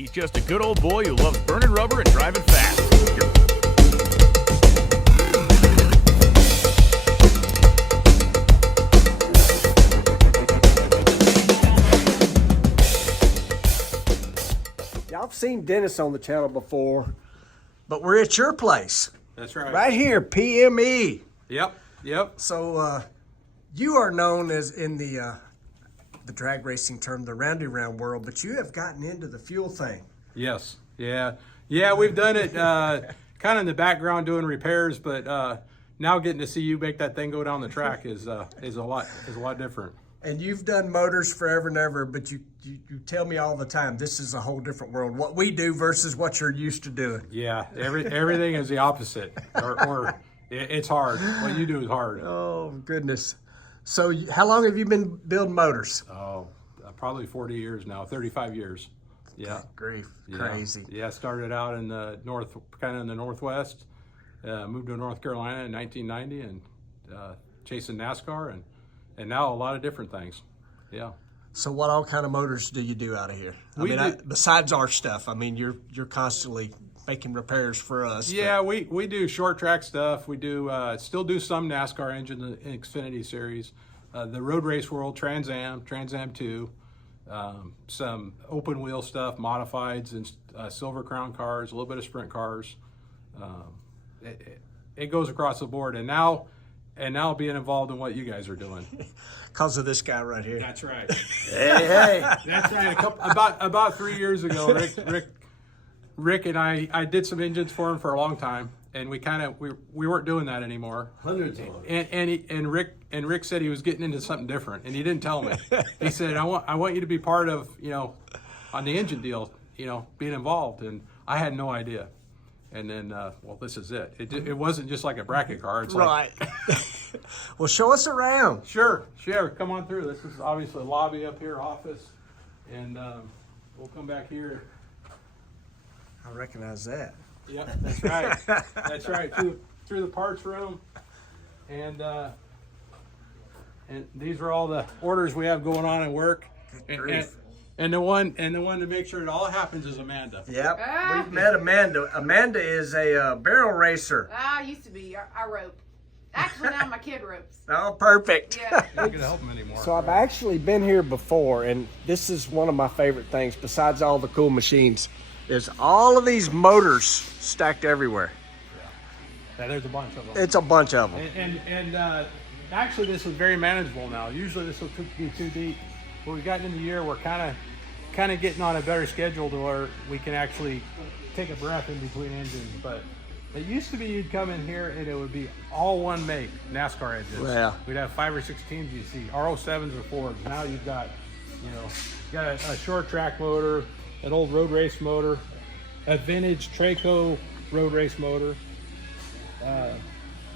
He's just a good old boy who loves burning rubber and driving fast. Y'all have seen Dennis on the channel before, but we're at your place. That's right. Right here, PME. Yep. So you are known as in the drag racing term, the roundy round world, but you have gotten into the fuel thing. Yes. Yeah. We've done it kind of in the background doing repairs, but now getting to see you make that thing go down the track is a lot different. And you've done motors forever and ever, but you tell me all the time, this is a whole different world. What we do versus what you're used to doing. Yeah. Everything is the opposite, or it's hard. What you do is hard. Oh, goodness. So how long have you been building motors? Oh, probably 40 years now, 35 years. Yeah. Grief. Yeah. Crazy. Yeah, started out in the kind of in the Northwest, moved to North Carolina in 1990 and chasing NASCAR and now a lot of different things. Yeah. So what all kind of motors do you do out of here? Besides our stuff, I mean, you're constantly making repairs for us. Yeah, we do short track stuff. We do still do some NASCAR engines in Xfinity series, the Road Race World, Trans Am 2, some open wheel stuff, modifieds and Silver Crown cars, a little bit of sprint cars. It goes across the board, and now being involved in what you guys are doing. Because of this guy right here. That's right. Hey. That's right. About 3 years ago, Rick and I did some engines for him for a long time, and we weren't doing that anymore. Hundreds of them. And Rick said he was getting into something different, and he didn't tell me. He said, I want you to be part of, on the engine deal, being involved, and I had no idea. And then, well, this is it. It wasn't just like a bracket car. It's right. Well, show us around. Sure. Come on through. This is obviously a lobby up here, office, and we'll come back here. I recognize that. Yep, that's right. That's right. Through the parts room, and these are all the orders we have going on at work. And the one to make sure it all happens is Amanda. Yep, we've met Amanda. Amanda is a barrel racer. I used to be. I rope. Actually, now my kid ropes. Oh, perfect. Yeah. I'm not gonna help him anymore. So I've actually been here before, and this is one of my favorite things, besides all the cool machines, is all of these motors stacked everywhere. Yeah, there's a bunch of them. It's a bunch of them. And actually, this is very manageable now. Usually, this will be too deep. But we've gotten in the year, we're kind of getting on a better schedule to where we can actually take a breath in between engines. But it used to be you'd come in here and it would be all one make NASCAR engines. Yeah. We'd have 5 or 6 teams you see, R07s or Fords. Now you've got, a short track motor, an old road race motor, a vintage Traco road race motor,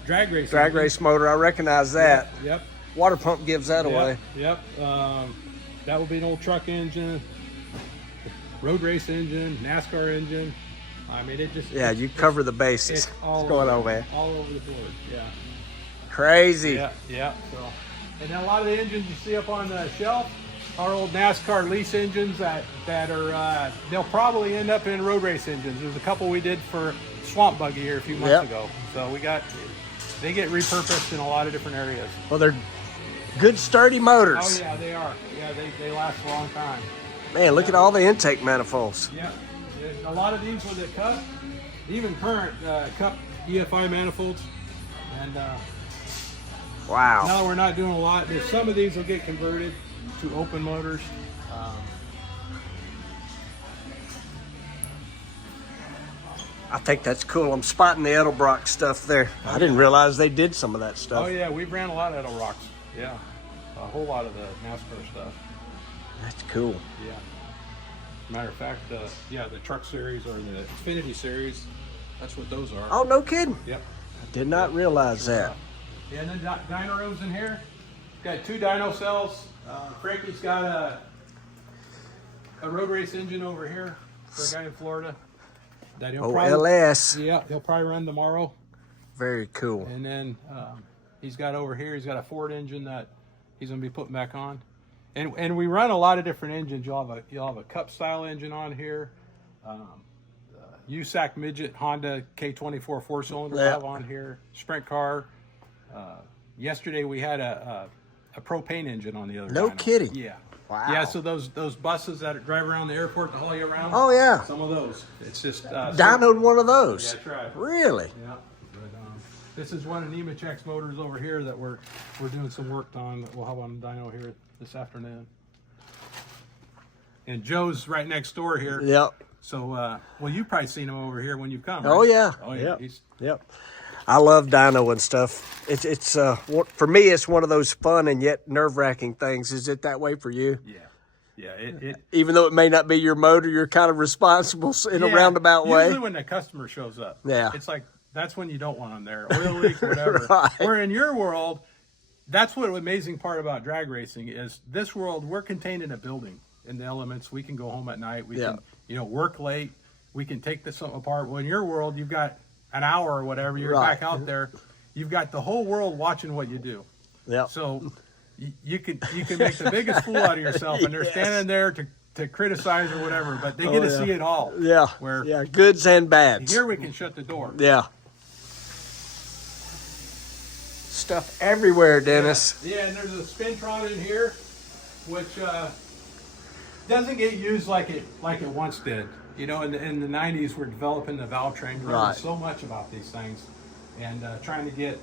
drag race Motor, I recognize that. Yep. Water pump gives that away. Yep. That would be an old truck engine, road race engine, NASCAR engine. I mean, it just... Yeah, you cover the bases. It's all going on, man? All over the board, yeah. Crazy. Yeah. So, and then a lot of the engines you see up on the shelf are old NASCAR lease engines that are, they'll probably end up in road race engines. There's a couple we did for Swamp Buggy here a few months ago. So they get repurposed in a lot of different areas. Well, they're good, sturdy motors. Oh, yeah, they are. Yeah, they last a long time. Man, look at all the intake manifolds. Yeah. A lot of these with the cup, even current cup EFI manifolds. And wow. now that we're not doing a lot, some of these will get converted to open motors. I think that's cool. I'm spotting the Edelbrock stuff there. I didn't realize they did some of that stuff. Oh yeah, we've ran a lot of Edelrocks. Yeah, a whole lot of the NASCAR stuff. That's cool. Yeah. Matter of fact, the truck series or the Xfinity series, that's what those are. Oh, no kidding. Yep. I did not realize that. Yeah, and then dyno rooms in here. Got 2 dyno cells. Frankie's got a road race engine over here for a guy in Florida. That LS. Yeah, he'll probably run tomorrow. Very cool. And then he's got over here, he's got a Ford engine that he's going to be putting back on. And we run a lot of different engines. You'll have a cup style engine on here. USAC midget Honda K24 4-cylinder Yeah. valve on here. Sprint car. Yesterday we had a propane engine on the other. No dyno. kidding. Yeah. Wow. Yeah. So those buses that drive around the airport to haul you around. Oh, yeah. Some of those. It's just Dynoed one of those. Yeah, that's right. Really? Yeah. But, this is one of Nemechek's motors over here that we're doing some work on that we'll have on the dyno here this afternoon. And Joe's right next door here. Yep. So, well, you've probably seen him over here when you come. Oh, right? yeah. Oh yeah. Yep. He's, Yep. I love dyno and stuff. It's for me, it's one of those fun and yet nerve-wracking things. Is it that way for you? yeah. Yeah. It Even though it may not be your motor, you're kind of responsible in a yeah, roundabout way. Usually when the customer shows up. Yeah. It's like, that's when you don't want them there. Oil leak, whatever. Right. Where in your world, that's what the amazing part about drag racing is. This world, we're contained in a building. In the elements, we can go home at night. We Yeah. can, work late. We can take this apart. Well, in your world, you've got an hour or whatever. You're Right. back out there. You've got the whole world watching what you do. Yep. So you can make the biggest fool out of yourself, and they're Yes. standing there to criticize or whatever, but they get to yeah. see it all. Yeah. Where Yeah. Goods and bads. here we can shut the door. Yeah. Stuff everywhere, Dennis. Yeah, and there's a Spintron in here, which doesn't get used like it once did. In the 90s, we're developing the valve train, learning Right. so much about these things, and trying to get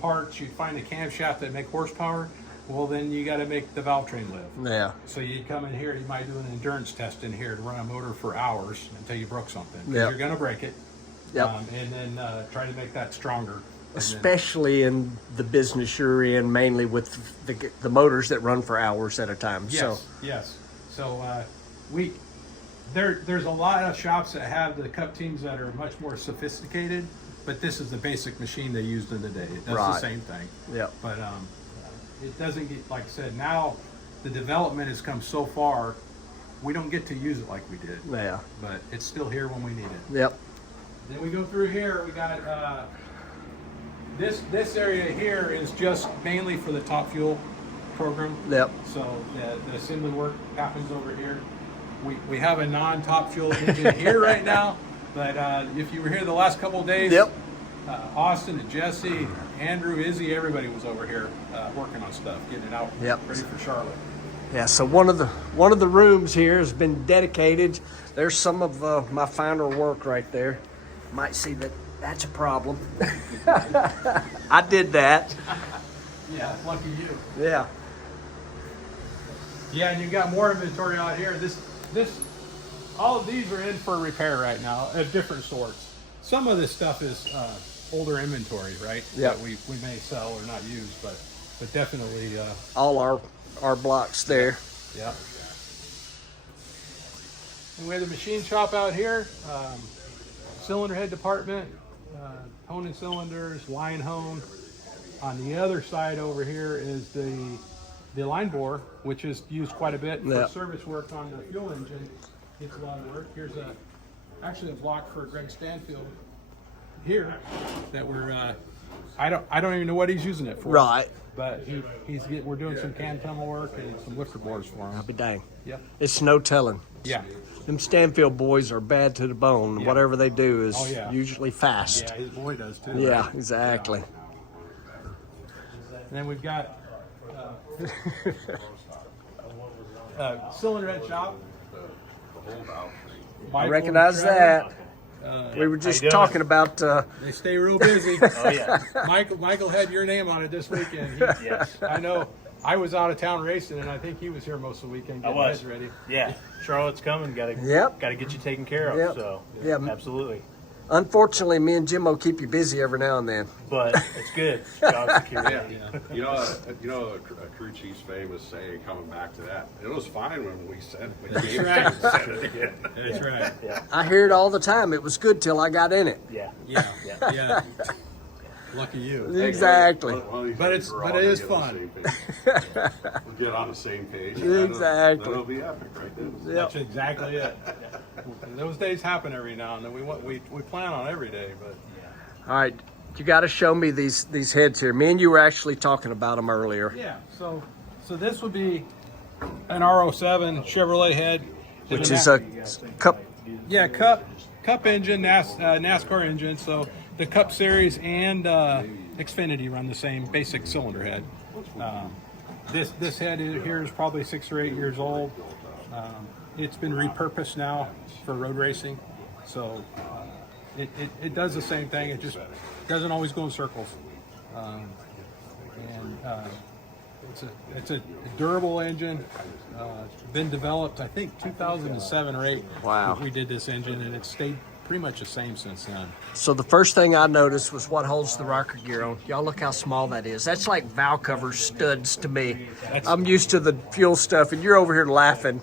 parts. You find a camshaft that make horsepower. Well, then you got to make the valve train live. Yeah. So you come in here, you might do an endurance test in here to run a motor for hours until you broke something. 'Cause Yep. You're going to break it. Yep. And then try to make that stronger. And then- Especially in the business you're in, mainly with the motors that run for hours at a time. Yes, yes. So there's a lot of shops that have the cup teams that are much more sophisticated, but this is the basic machine they used in the day. It does the Right. same thing. Yep. But it doesn't get, like I said, now the development has come so far, we don't get to use it like we did. Yeah. But it's still here when we need it. Yep. Then we go through here, we got this area here is just mainly for the top fuel program. Yep. So the assembly work happens over here. We have a non-top fuel engine here right now, but if you were here the last couple of days, Yep. Austin and Jesse, Andrew, Izzy, everybody was over here working on stuff, getting it out Yep. ready for Charlotte. Yeah. So one of the rooms here has been dedicated. There's some of my finer work right there. Might see that's a problem. I did that. Yeah, lucky you. Yeah. Yeah, and you got more inventory out here. All of these are in for repair right now of different sorts. Some of this stuff is older inventory, right? Yeah. That we may sell or not use, but definitely. All our blocks there. Yeah. And we have the machine shop out here, cylinder head department, honing cylinders, line hone. On the other side over here is the line bore, which is used quite a bit for Yeah. service work on the fuel engine. Gets a lot of work. Here's actually a block for Greg Stanfield here that I don't even know what he's using it for. Right. But we're doing some can tunnel work and some lifter bores for him. I'll be dang. Yep. It's no telling. Yeah. Them Stanfield boys are bad to the bone. Yeah. Whatever they do is Oh, yeah. usually fast. Yeah, his boy does too. Yeah, right? exactly. And then we've got cylinder head shop. I recognize that. We were just talking about. They stay real busy. Oh yeah. Michael had your name on it this weekend. Yes. I know. I was out of town racing, and I think he was here most of the weekend I getting was his ready. Yeah. Charlotte's coming. Got to Yep. get you taken care of. Yep. So Yep. absolutely. Unfortunately, me and Jim will keep you busy every now and then. But it's good. Job security. A crew chief's famous saying, coming back to that, it was fine when we said it. right. Said it again. That's right. Yeah. I hear it all the time. It was good till I got in it. Yeah. Yeah. Yeah. Yeah. Lucky you. Exactly. One of these But days it's- we're but all it gonna is get on the fun. same page. We'll get on the same page. Exactly. Then it'll be epic, right then. Yep. That's exactly it. Those days happen every now and then. We plan on every day, but All right, you got to show me these heads here. Me and you were actually talking about them earlier. yeah. So this would be an R07 Chevrolet head, Which is a cup Yeah, Cup engine, NASCAR engine. So the Cup Series and Xfinity run the same basic cylinder head. This head here is probably 6 or 8 years old. It's been repurposed now for road racing, so it does the same thing. It just doesn't always go in circles. It's a durable engine. It's been developed, I think, 2007 or 8. Wow. We did this engine, and it's stayed pretty much the same since then. So the first thing I noticed was what holds the rocker gear on. Y'all look how small that is. That's like valve cover studs to me. I'm used to the fuel stuff, and you're over here laughing.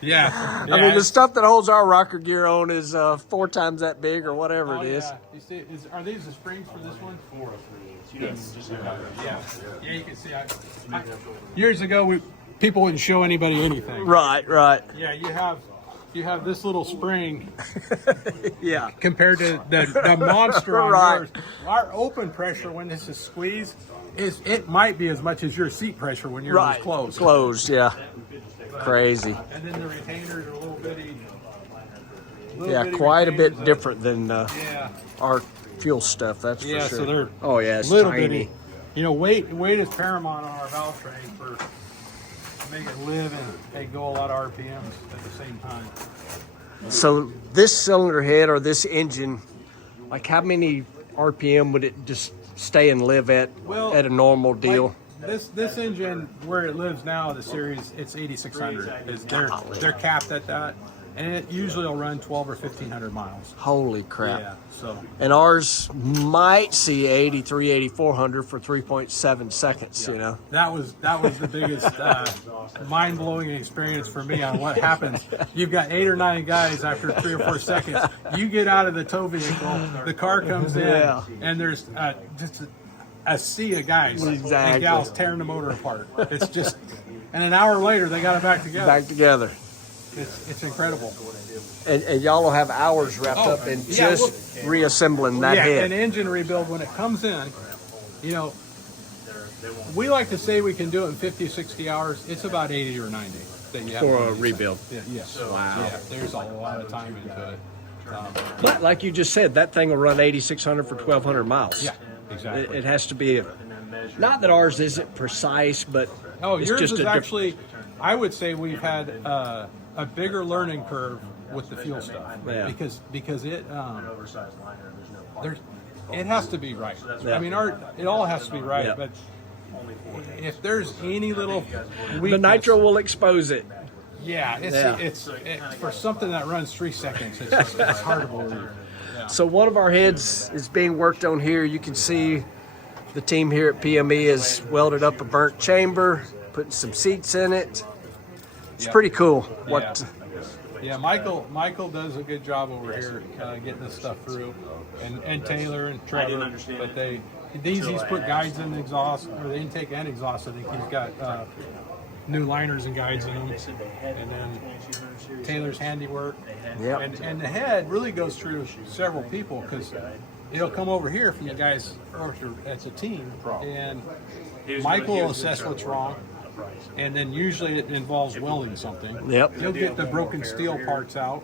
Yeah. I mean, the stuff that holds our rocker gear on is 4 times that big or whatever it is. Yeah. You see, are these the springs for this one? 4 of 3. Yes. Yeah, you can see. Years ago, people wouldn't show anybody anything. Right. Yeah, you have this little spring Yeah. compared to the monster on Right. yours. Our open pressure when this is squeezed it might be as much as your seat pressure when yours is closed. Closed, yeah. Crazy. And then the retainers are a little bitty. Yeah, quite a bit different than Yeah. our fuel stuff, that's for Yeah, sure. so they're oh, yeah, it's little tiny. bitty. You know, weight is paramount on our valve train for to make it live and go a lot of RPMs at the same time. So this cylinder head or this engine, like how many RPM would it just stay and live at a normal deal? Like this engine, where it lives now, the series, it's 8600. They're capped at that, and it usually will run 12 or 1500 miles. Holy crap. Yeah, so And ours might see 83, 8400 for 3.7 seconds, you know. that was the biggest mind-blowing experience for me on what happens. You've got 8 or 9 guys after 3 or 4 seconds. You get out of the tow vehicle, the car comes in, Yeah. and there's just a sea of guys and Exactly. gals tearing the motor apart. It's just, and an hour later they got it back together. Back together. It's incredible. And y'all will have hours wrapped Oh, up in yeah, just reassembling that Yeah, head. an engine rebuild when it comes in, you know, we like to say we can do it in 50, 60 hours. It's about 80 or 90 that you have For to a do. rebuild. Yeah, yes. Wow. Yeah, there's a lot of time into it. But like you just said, that thing will run 8,600 for 1,200 miles. Yeah, exactly. It has to be, not that ours isn't precise, but Oh, it's yours just is a diff- actually, I would say we've had a bigger learning curve with the fuel stuff. Yeah. Because it it has to be right. Yeah. I mean, it all has to be right. Yeah. But if there's any little weakness, the nitro will expose it. yeah, it's for something that runs 3 seconds. It's hard to believe. Yeah. So one of our heads is being worked on here. You can see the team here at PME has welded up a burnt chamber, putting some seats in it. It's pretty cool. What? Yeah, Michael does a good job over here getting this stuff through, and Taylor and Trevor. But he's put guides in the exhaust or the intake and exhaust. I think he's got new liners and guides in them, and then Taylor's handiwork. Yep. And the head really goes through several people because it'll come over here from you guys as a team, and Michael will assess what's wrong. And then usually it involves welding something. Yep. He'll get the broken steel parts out,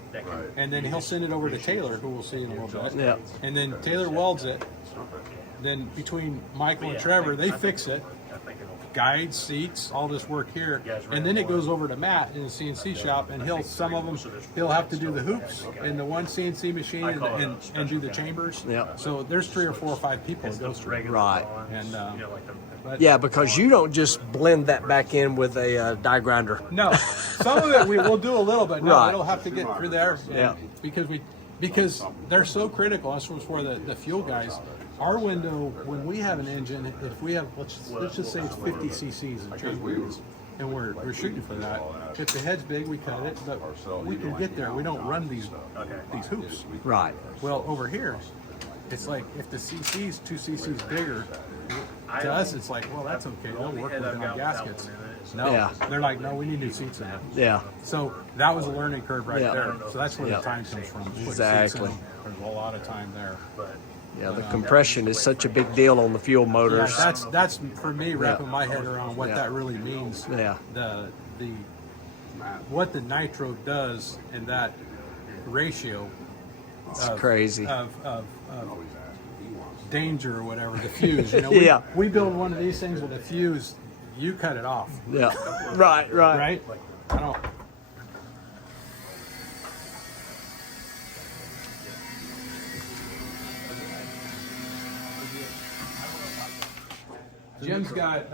and then he'll send it over to Taylor, who we'll see in a little bit. Yep. And then Taylor welds it. Then between Michael and Trevor, they fix it. Guides, seats, all this work here, and then it goes over to Matt in the CNC shop, and he'll have to do the hoops in the one CNC machine and do the chambers. Yep. So there's 3 or 4 or 5 people that goes through. Right. And but Yeah, because you don't just blend that back in with a die grinder. no, some of it we'll do a little bit. No, Right. it'll have to get through there. Yeah. Because they're so critical. That's for the fuel guys. Our window, when we have an engine, if we have, let's just say it's 50 cc's of chambers, and we're shooting for that. If the head's big, we cut it, but we can get there. We don't run these hoops. Right. Well, over here, it's like if the cc's 2 cc's bigger, to us it's like, well, that's okay. They'll work with it on gaskets. No, Yeah. they're like, no, we need new seats in it. Yeah. So that was a learning curve right Yeah. there. So that's where Yeah. the time comes from. Putting seats in Exactly. them. There's a lot of time there. Yeah, the compression is such a big deal on the fuel Yeah, motors. that's for me wrapping my head around what that really means. Yeah. The what the nitro does in that ratio It's crazy. of danger or whatever, the fuse. You know, we build one of these things with a fuse, you cut it off. Yeah. Right. Right? I don't. Jim's got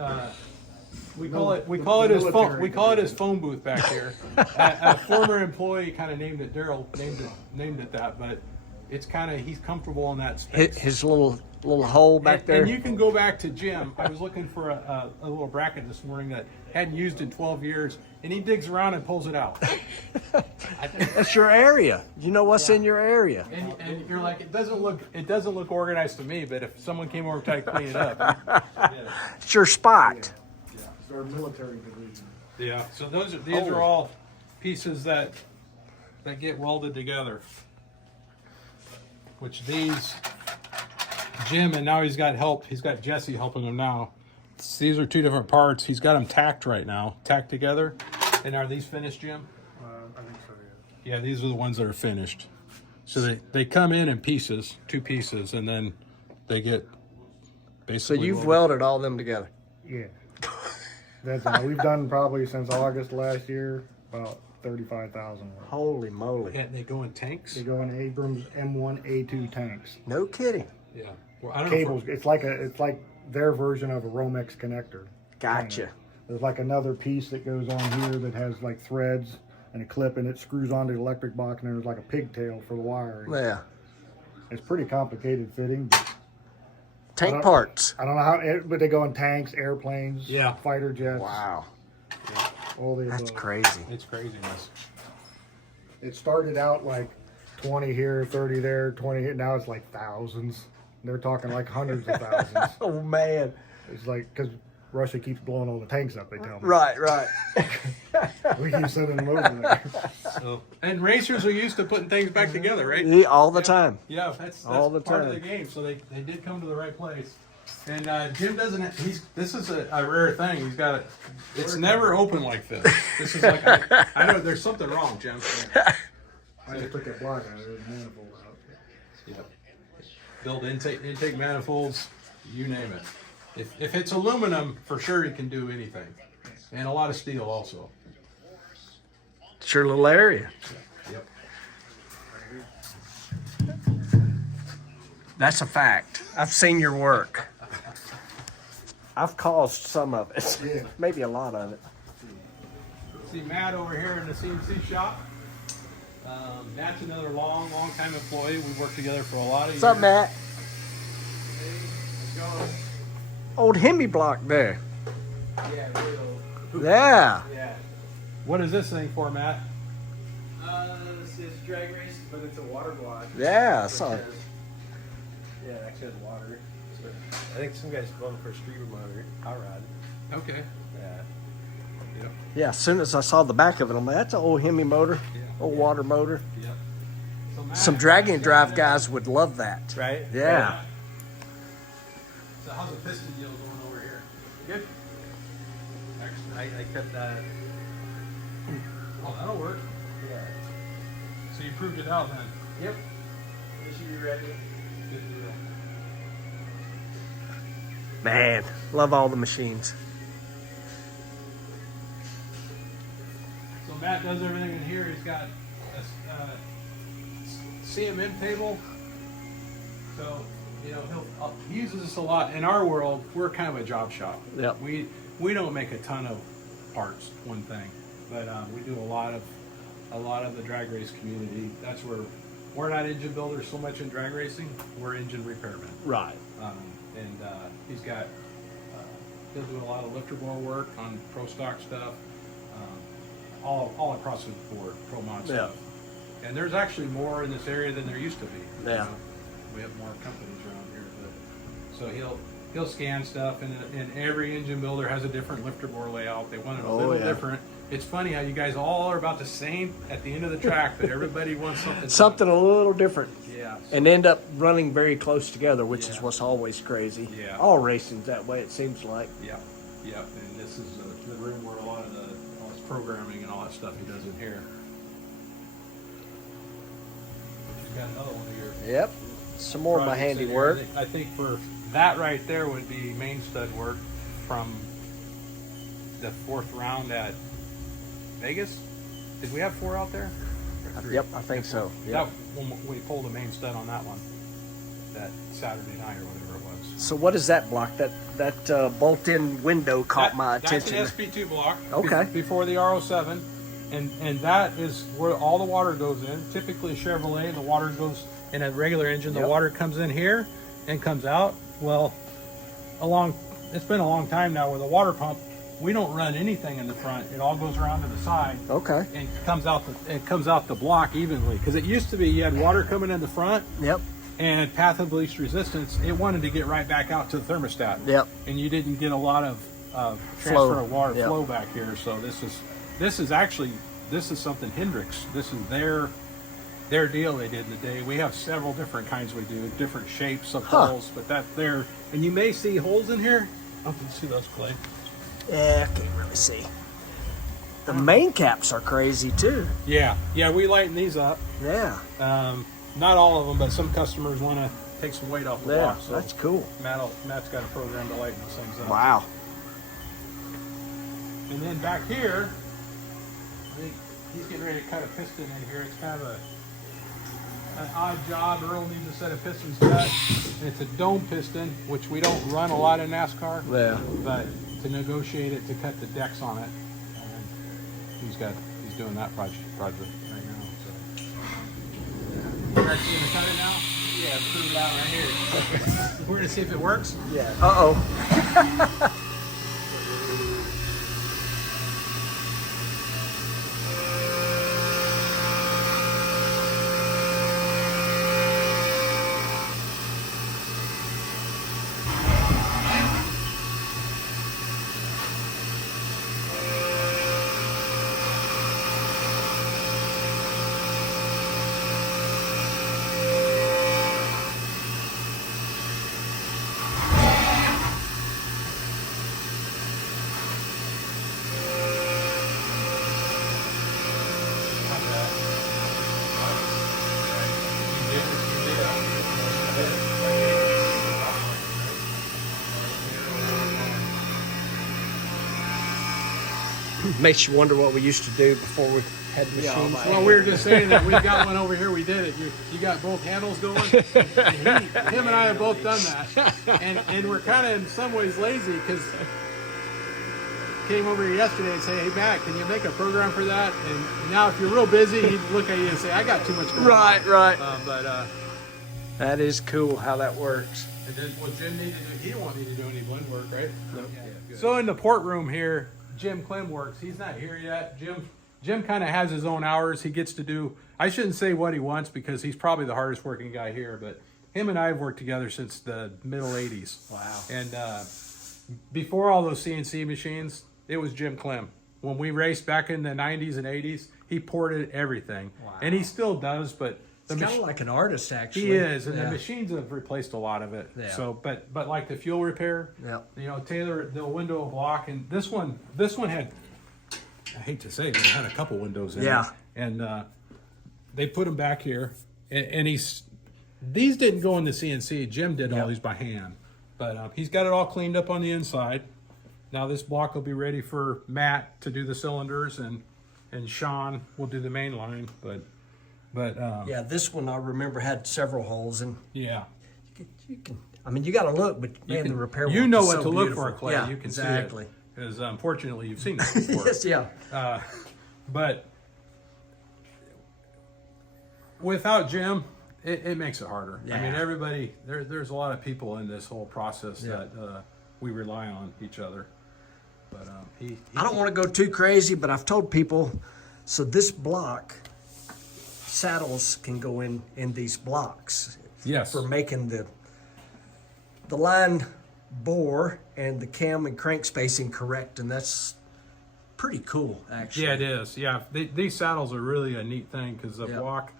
we call it his phone booth back here. A former employee kind of named it, Daryl named it that, but it's kind of, he's comfortable in that space. His little hole back there. And you can go back to Jim. I was looking for a little bracket this morning that hadn't used in 12 years, and he digs around and pulls it out. That's your area. You know what's in your area. And you're like, it doesn't look organized to me, but if someone came over and tried to clean it up, It's your spot. It's our military division. yeah. So these are all pieces that get welded together. Which these, Jim, and now he's got help. He's got Jesse helping him now. These are two different parts. He's got them tacked right now, tacked together. And are these finished, Jim? I think so, yeah. Yeah, these are the ones that are finished. So they come in pieces, 2 pieces, and then they get So basically. you've welded all them together. Yeah. That's we've done probably since August last year about 35,000. Holy moly. And they go in tanks. They go in Abrams M1A2 tanks. No kidding. Yeah. Well, I don't know if Cables. It's like their version of a Romex connector. Gotcha. There's like another piece that goes on here that has like threads and a clip, and it screws onto the electric box, and there's like a pigtail for the wiring. Yeah. It's pretty complicated fitting. But Tank parts. I don't know how, but they go in tanks, airplanes, Yeah. fighter jets. Wow. All the That's above. crazy. It's craziness. It started out like 20 here, 30 there, 20 here. Now it's like thousands. They're talking like hundreds of thousands. Oh, man. It's like, because Russia keeps blowing all the tanks up, they tell me. Right. We keep sending them over there. So, and racers are used to putting things back together, right? Yeah, all the time. Yeah, that's All the part time. of the game. So they did come to the right place. And Jim doesn't. This is a rare thing. He's got it. It's never open like this. This is like I know there's something wrong, Jim. I just took that block out of it, manifold out. Yeah. Build intake manifolds, you name it. If it's aluminum, for sure he can do anything, and a lot of steel also. It's your little area. Yep. That's a fact. I've seen your work. I've caused some of it. Yeah. Maybe a lot of it. See Matt over here in the CNC shop. Matt's another long time employee. We've worked together for a lot of years. What's up, Matt? Hey, how's it going? Old Hemi block there. Yeah, real. Yeah. Yeah. What is this thing for, Matt? This is drag race, but it's a water block. Yeah, I Which saw it. has- Yeah, it actually has water. So I think some guys going for a streamer motor, hot rod. Okay. Yeah. Yeah, as soon as I saw the back of it, I'm like, that's an old Hemi motor, Yeah. old water motor. Yep. So Matt, Some drag and drive guys would love that. Right? Yeah. So how's the piston deal going over here? Good. Excellent. I kept that. Oh, that'll work. Yeah. So you proved it out then. Yep. This should be ready. Good deal. Man, love all the machines. So Matt does everything in here. He's got a CMM table. So, you know, he uses this a lot. In our world, we're kind of a job shop. Yep. We don't make a ton of parts, one thing, but we do a lot of the drag race community. That's where we're not engine builders so much in drag racing. We're engine repairmen. Right. And he's got he'll do a lot of lifter bore work on pro stock stuff, all across the board, pro mod Yeah. stuff. And there's actually more in this area than there used to be. Yeah. You know, we have more companies around here, but so he'll scan stuff, and every engine builder has a different lifter bore layout. They want it a little yeah. different. It's funny how you guys all are about the same at the end of the track, but everybody wants something. Something a little different. Yeah. And end up running very close together, which is Yeah. what's always crazy. Yeah. All racing's that way, it seems like. Yeah, yeah, and this is the room where a lot of the programming and all that stuff he does in here. He's got another one here. Yep. Some more of my Projects in handiwork. here. I think for that right there would be main stud work from the 4th round at Vegas. Did we have 4 out there? Or 3? Yep, I think so. Yep. That when we pulled a main stud on that one, that Saturday night or whatever it was. So what is that block? That bolt-in window caught my attention. That's an SP2 block. Okay. Before the R07, and that is where all the water goes in. Typically Chevrolet, the water goes in a regular engine. The Yep. water comes in here and comes out. Well, it's been a long time now where the water pump, we don't run anything in the front. It all goes around to the side. Okay. And comes out the block evenly, because it used to be you had water coming in the front. Yep. And path of least resistance, it wanted to get right back out to the thermostat. Yep. And you didn't get a lot of transfer Flow. of water Yep. flow back here. So this is something Hendrix. This is their deal they did in the day. We have several different kinds we do, different shapes of holes, but and you may see holes in here. I can see those, Clay. Yeah, I can't really see. The main caps are crazy too. Yeah, we lighten these up. Yeah. Not all of them, but some customers want to take some weight off the Yeah, block. So that's cool. Matt's got a program to lighten those things up. Wow. And then back here, I think he's getting ready to cut a piston in here. It's kind of an odd job. Earl needs a set of pistons cut. And it's a dome piston, which we don't run a lot in NASCAR. Yeah. But to negotiate it, to cut the decks on it, he's doing that project right now. So. You're actually gonna cut it now? Yeah, prove it out right here. We're gonna see if it works. Yeah. Uh-oh. Makes you wonder what we used to do before we had machines. Well, we were just saying that we've got one over here. We did it. You got both handles going. And him and I have both done that, and we're kind of in some ways lazy because came over here yesterday and say, "Hey Matt, can you make a program for that?" And now, if you're real busy, he'd look at you and say, "I got too much going on." Right. But That is cool how that works. and then what Jim needed to do, he didn't want me to do any blend work, right? No. Yeah, so in the port room here, Jim Clem works. He's not here yet. Jim kind of has his own hours. He gets to do, I shouldn't say what he wants because he's probably the hardest working guy here, but him and I have worked together since the middle 80s. Wow. And before all those CNC machines, it was Jim Clem. When we raced back in the 90s and 80s, he ported everything. Wow. And he still does, but He's kind of like an artist, actually. he is, and Yeah. the machines have replaced a lot of it. Yeah. So, but like the fuel repair, Yeah. Taylor, the window block, and this one had, I hate to say it, but it had a couple windows in Yeah. it. And they put them back here, and these didn't go in the CNC. Jim did all Yep. these by hand, but he's got it all cleaned up on the inside. Now this block will be ready for Matt to do the cylinders, and Sean will do the main line, but Yeah, this one I remember had several holes, and yeah. you can. I mean, you got to look, but man, the repair. You work know is what so to look beautiful. for, Clay. Yeah, You can exactly. see it. Because unfortunately, you've seen that before. Yes, yeah. But without Jim, it makes it harder. I mean, Yeah. everybody, there's a lot of people in this whole process Yeah. that we rely on each other. But I don't want to go too crazy, but I've told people, so this block, saddles can go in these blocks. Yes. For making the line bore and the cam and crank spacing correct, and that's pretty cool, actually. Yeah, it is. Yeah, these saddles are really a neat thing because the Yep. block,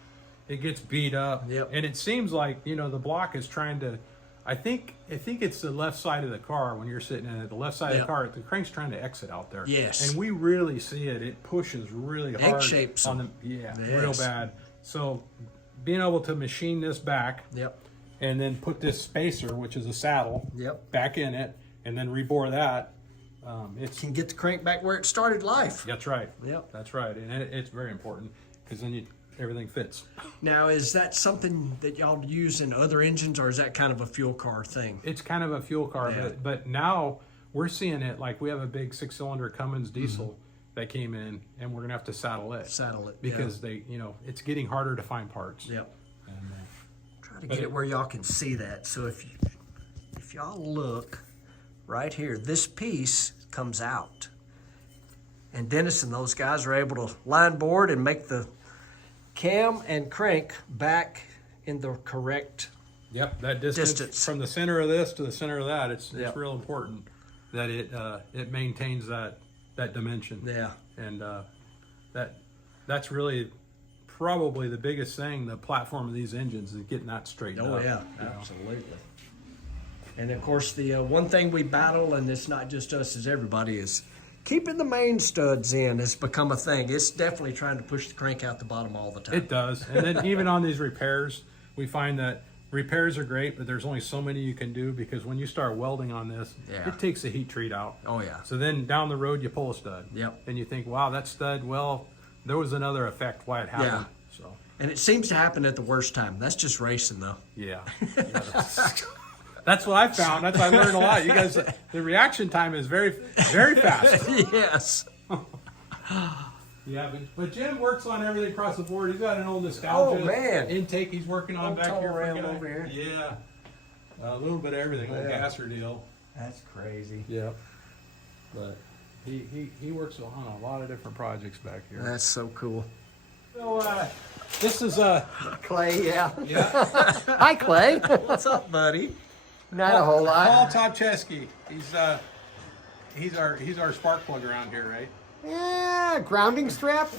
it gets beat up. Yep. And it seems like, the block is trying to, I think it's the left side of the car when you're sitting in it. The left side of Yeah. the car, the crank's trying to exit out there. Yes. And we really see it. It pushes really hard. Egg shapes on them. real Yes. bad. So being able to machine this back Yep. and then put this spacer, which is a saddle, Yep. back in it, and then rebore that. Can get the crank back where it started life. That's right. Yep. That's right, and it's very important because then everything fits. Now, is that something that y'all use in other engines, or is that kind of a fuel car thing? It's kind of a fuel car, Yeah. but now we're seeing it like we have a big 6-cylinder Cummins diesel that came in, and we're gonna have to saddle it. Saddle it, because it's getting harder to find parts. Yep. And, Try to get it where y'all can see that. So if y'all look right here, this piece comes out. And Dennis and those guys are able to line board and make the cam and crank back in the correct. Yep, that distance from the center of this to the center of that, it's Yep. real important that it maintains that dimension. Yeah. And that's really probably the biggest thing. The platform of these engines is getting that straightened Oh up. yeah, you know. absolutely. And of course, the one thing we battle, and it's not just us, is everybody, is keeping the main studs in. It's become a thing. It's definitely trying to push the crank out the bottom all the time. It does. And then even on these repairs, we find that repairs are great, but there's only so many you can do because when you start welding on this, Yeah. it takes the heat treat out. Oh yeah. So then down the road, you pull a stud. Yep. And you think, wow, that stud, well, there was another effect why it happened. So, And it seems to happen at the worst time. That's just racing, though. yeah. That's what I found. That's I learned a lot. You guys, the reaction time is very, very fast. Yes. Yeah, but Jim works on everything across the board. He's got an old nostalgia Oh, man. intake he's working on Old back here. Tall Ram for over here. Yeah. A little bit of everything. Old Yeah. gasser deal. That's crazy. Yeah. But he works on a lot of different projects back here. That's so cool. So this is Clay, yeah. yeah. Hi, Clay. What's up, buddy? Not a whole lot. Paul Topcheski. He's our spark plug around here, right? Yeah, grounding strap.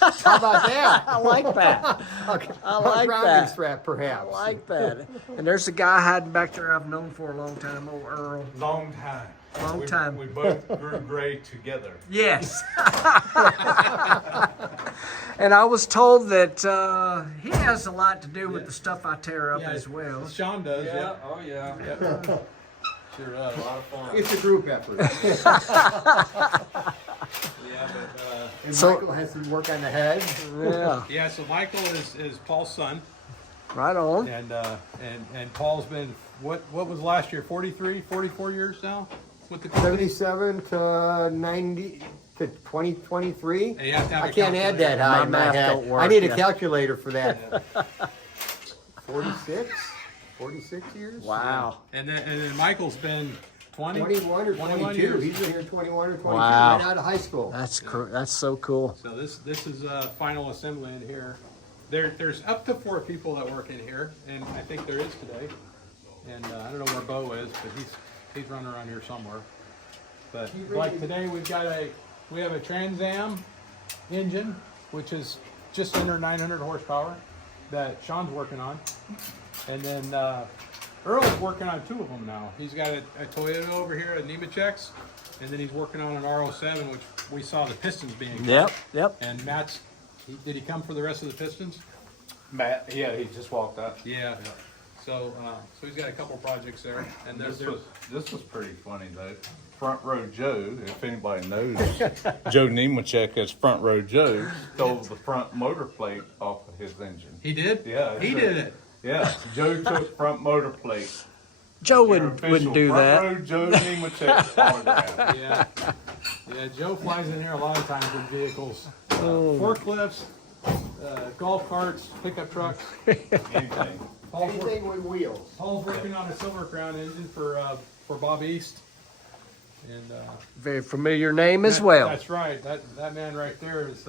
How about that? I like that. Okay. I like grounding that. strap, perhaps. I like that. And there's a guy hiding back there I've known for a long time, old Earl. Long time. Long time. We both grew gray together. Yes. And I was told that he has a lot to do with the stuff I tear up as well. Sean does. Yeah. Oh yeah. Sure does. A lot of fun. It's a group effort. Yeah, but And So- Michael has to work on the head. Yeah. yeah. So Michael is Paul's son, Right on. and Paul's been what was last year? 43, 44 years now with the 77 to 90 to 2023. And you have to have I a can't add that calculator. high My in my math head. don't work, I need a yeah. calculator for that. 46 years? Wow. And then Michael's been 20, 21 or 21 22. years. He's been here 21 or 22, Wow. right out of high school. That's so cool. So this is final assembly in here. There's up to 4 people that work in here, and I think there is today. And I don't know where Bo is, but he's running around here somewhere. But like today we have a Trans Am engine, which is just under 900 horsepower that Sean's working on, and then Earl's working on 2 of them now. He's got a Toyota over here, a Nemecheks, and then he's working on an R07, which we saw the pistons being. Yep. And Matt's, did he come for the rest of the pistons? Matt, yeah, he just walked out. Yeah. So he's got a couple projects there, and This there's was pretty funny though. Front Row Joe, if anybody knows, Joe Nemechek as Front Row Joe, stole the front motor plate off of his engine. he did. Yeah, he sure. did it. Yeah, Joe took front motor plate. Joe Your wouldn't do Front that. Row Joe Nemechek autograph. Yeah, Joe flies in here a lot of times with vehicles, Oh. forklifts, golf carts, pickup trucks. Anything. Anything with wheels. Paul's working on a Silver Crown engine for Bob East, and Very familiar name as well. That's right. That man right there is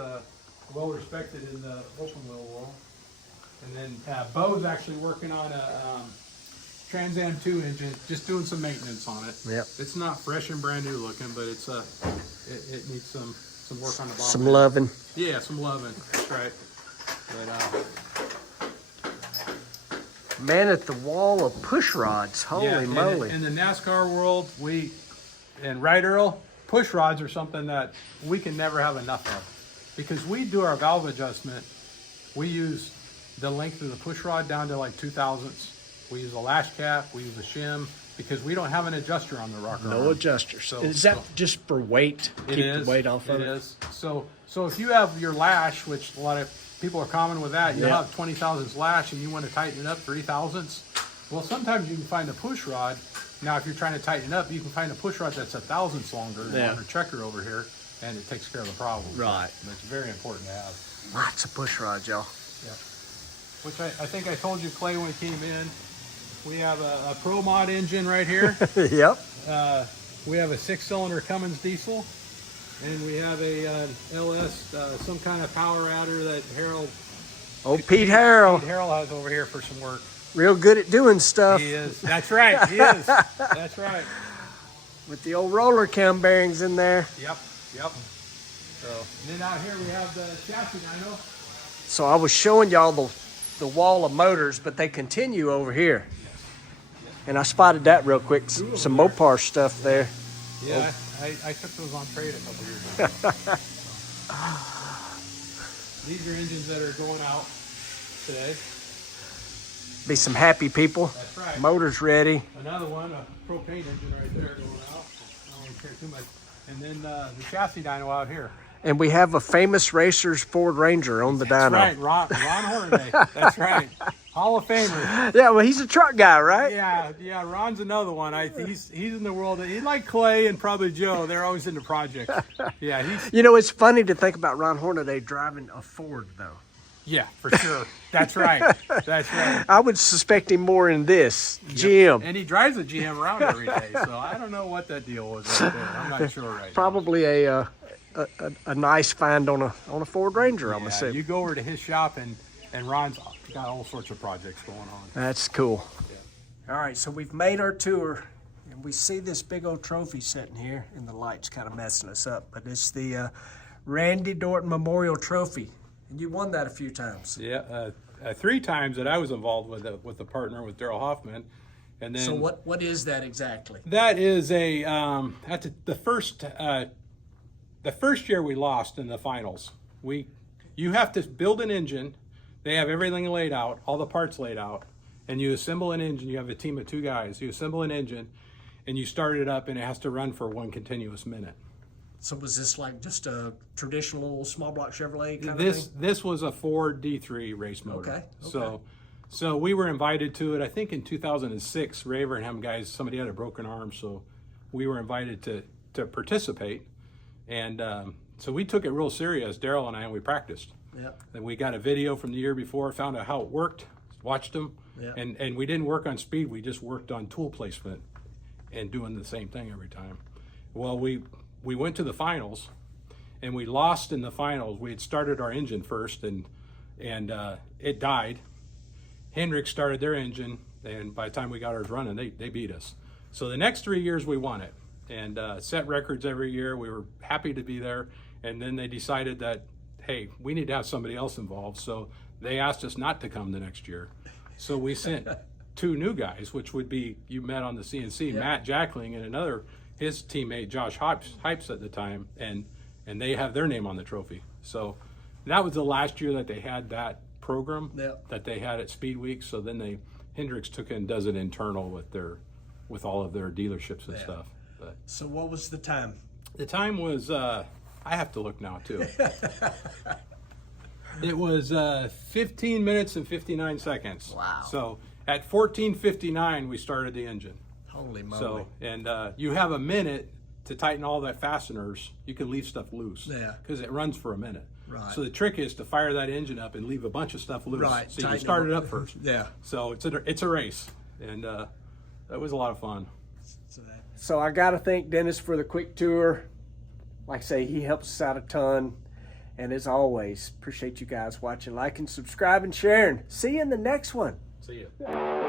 well respected in the open wheel world. And then Bo's actually working on a Trans Am 2 engine, just doing some maintenance on it. Yep. It's not fresh and brand new looking, but it's it needs some work on the bottom. Some loving. Yeah, some loving. That's right. But Man at the wall of push rods. Holy moly. In the NASCAR world, and right, Earl, push rods are something that we can never have enough of. Because we do our valve adjustment, we use the length of the push rod down to like 2/1000ths. We use a lash cap, we use a shim, because we don't have an adjuster on the rocker No arm. adjuster. So- Is that so- just for weight? It Keep is. the weight off of it? It is. So if you have your lash, which a lot of people are common with that, you Yeah. have 20/1000ths lash and you want to tighten it up 3/1000ths. Well, sometimes you can find a push rod. Now, if you're trying to tighten it up, you can find a push rod that's 1/1000ths longer, Yeah. longer checker over here, and it takes care of the problem. Right. But it's very important to have. Lots of push rods, y'all. Which I think I told you, Clay, when we came in. We have a Pro Mod engine right here. Yep. We have a 6-cylinder Cummins diesel, and we have a LS, some kind of power adder that Harold Pete Harrell. has over here for some work. Real good at doing stuff He is. That's right. He is. That's right. with the old roller cam bearings in there. Yep. So then out here we have the chassis dyno. So I was showing y'all the wall of motors, but they continue over here. And I spotted that real quick. Some Mopar stuff there. Yeah, I took those on trade a couple years ago. These are engines that are going out today. Be some happy people. That's right. Motors ready. Another one, a propane engine right there going out. I don't care too much. And then the chassis dyno out here. And we have a famous racer's Ford Ranger on the dyno. That's right, Ron Hornaday. That's right. Hall of Famer. Yeah, well, he's a truck guy, right? Yeah, Ron's another one. He's in the world. He's like Clay and probably Joe. They're always into projects. Yeah, You know, it's funny to think about Ron Hornaday driving a Ford, though. yeah, for sure. That's right. That's right. I would suspect him more in this GM. And he drives a GM around every day, so I don't know what that deal was right there. I'm not sure right now. Probably a nice find on a Ford Ranger, I'm Yeah, assuming. you go over to his shop and Ron's got all sorts of projects going on. That's cool. All right, so we've made our tour, and we see this big old trophy sitting here, and the light's kind of messing us up, but it's the Randy Dorton Memorial Trophy, and you won that a few times. Yeah, 3 times that I was involved with a partner with Daryl Hoffman, and then So what is that exactly? that is that's the first year we lost in the finals. You have to build an engine. They have everything laid out, all the parts laid out, and you assemble an engine. You have a team of 2 guys. You assemble an engine, and you start it up, and it has to run for 1 continuous minute. So was this like just a traditional small block Chevrolet kind of thing? This was a Ford D3 race motor. Okay. So we were invited to it. I think in 2006, Ray Abraham guys, somebody had a broken arm, so we were invited to participate, and so we took it real serious. Daryl and I, and we practiced. Yeah. And we got a video from the year before, found out how it worked, watched them, Yeah. and we didn't work on speed. We just worked on tool placement and doing the same thing every time. Well, we went to the finals, and we lost in the finals. We had started our engine first, and it died. Hendrick started their engine, and by the time we got ours running, they beat us. So the next 3 years we won it, and set records every year. We were happy to be there, and then they decided that, hey, we need to have somebody else involved. So they asked us not to come the next year. So we sent 2 new guys, which would be, you met on the CNC, Matt Jackling and another, his teammate, Josh Hypes at the time, and they have their name on the trophy. So that was the last year that they had that program that they had at Speed Week. So then Hendricks took it and does it internal with all of their dealerships and stuff. But So what was the time? the time was, I have to look now too. It was 15 minutes and 59 seconds. Wow. So at 14:59 we started the engine. Holy moly. So and you have a minute to tighten all that fasteners. You can leave stuff loose. Yeah. Because it runs for a minute. Right. So the trick is to fire that engine up and leave a bunch of stuff loose. Right, So you tighten can start it it up. up first. Yeah. So it's a race, and that was a lot of fun. So I got to thank Dennis for the quick tour. Like I say, he helps us out a ton. And as always, appreciate you guys watching, liking, subscribing, sharing. See you in the next one. See ya.